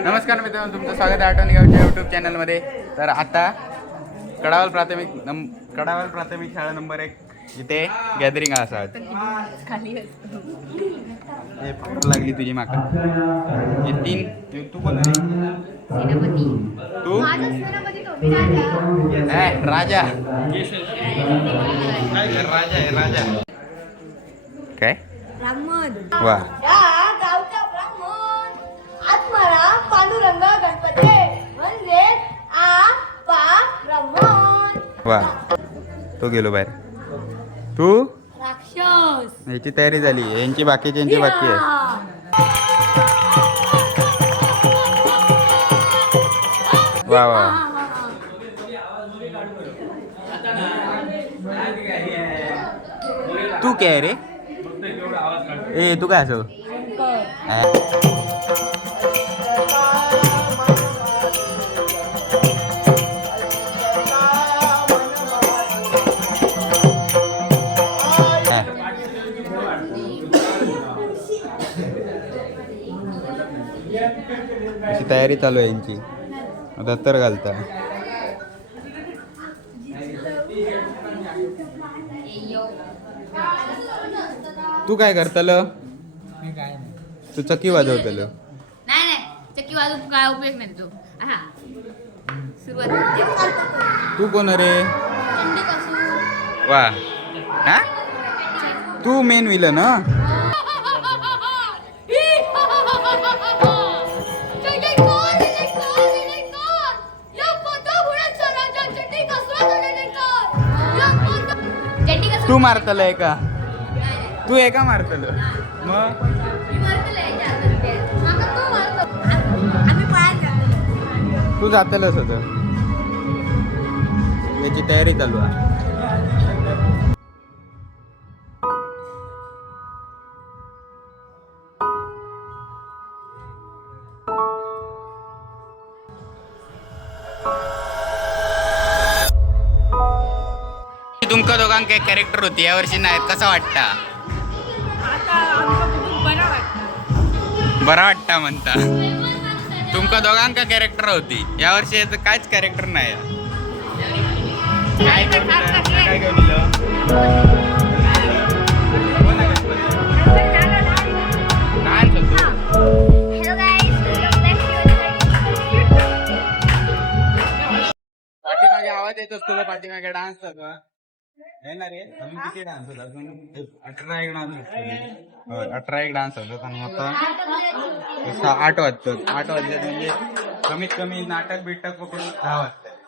नमस्कार मित्रांनो तुमचं स्वागत आहे आठवणी गावच्या यूट्यूब चॅनलमध्ये तर आता कडावल प्राथमिक नम कडावल प्राथमिक शाळा नंबर एक इथे गॅदरिंग असा खाली असतो हे पावडर लागली तुझी माका हे तीन तू कोण आहे? तू? राजा राजा राजा आहे राजा. काय? वा. पांडुरंग गणपती. म्हणजे आ पा ब्राह्मण वा. तो गेलो बाहेर. तू? राक्षस. याची तयारी झाली. यांची बाकीची यांची बाकी आहे. वा वा. तू काय रे? ए तू काय असो अशी तयारी चालू आहे यांची. आता तर घालता. तू काय करतल? तू चक्की वाजवतल. नाही नाही. चक्की वाजून काय उपयोग नाही तो. हा सुरुवात करते. तू कोण रे? वा. हा? तू मेन विलन ना तू मारतल आहे का? तू एका मारतल? मग? तू जातलस होत याची तयारी चालू आहे. तुमका दोघांक एक कॅरेक्टर होती या वर्षी नाहीत. कसा वाटता? बरा वाटता. म्हणता. तुमका दोघांका कॅरेक्टर होती. या वर्षी याचं काहीच कॅरेक्टर नाही. आवाज येत असतो पाठीमागे डान्स येणार किती डान्स होता अजून अठरा एक डान्स होतो अठरा एक डान्स होतात आणि आता सहा- आठ वाजतात आठ वाजले म्हणजे कमीत कमी नाटक बिटक पकडून दहा वाजतात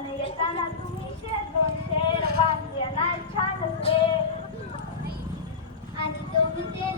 अन येताना तुम्ही शेर दोन शेर वांगे ना छान असले आणि तुम्ही ते